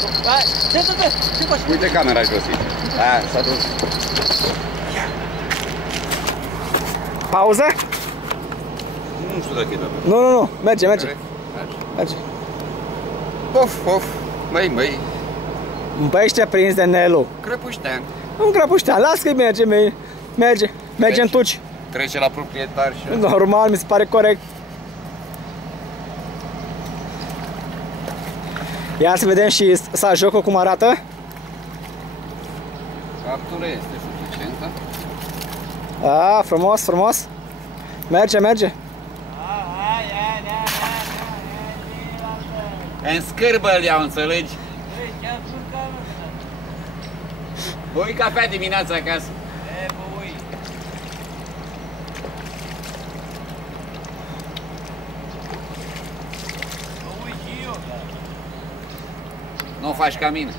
capul. Hai, ce faci? Uite camera jos. Da, s-a dus. Pauză? Nu știu dacă e dat. Nu, merge. Of, măi. Un pește prins de Nelu. Crăpuștean. Un crăpuștean, las că merge în tuci. Trece la proprietar și... Normal, mi se pare corect. Ia să vedem și jocul cum arată. Captura este suficientă. Frumos. Merge. În scârbă îl iau, înțelegi? Băui cafea dimineața acasă. Băui. Băui și eu, da. Nu faci ca mine.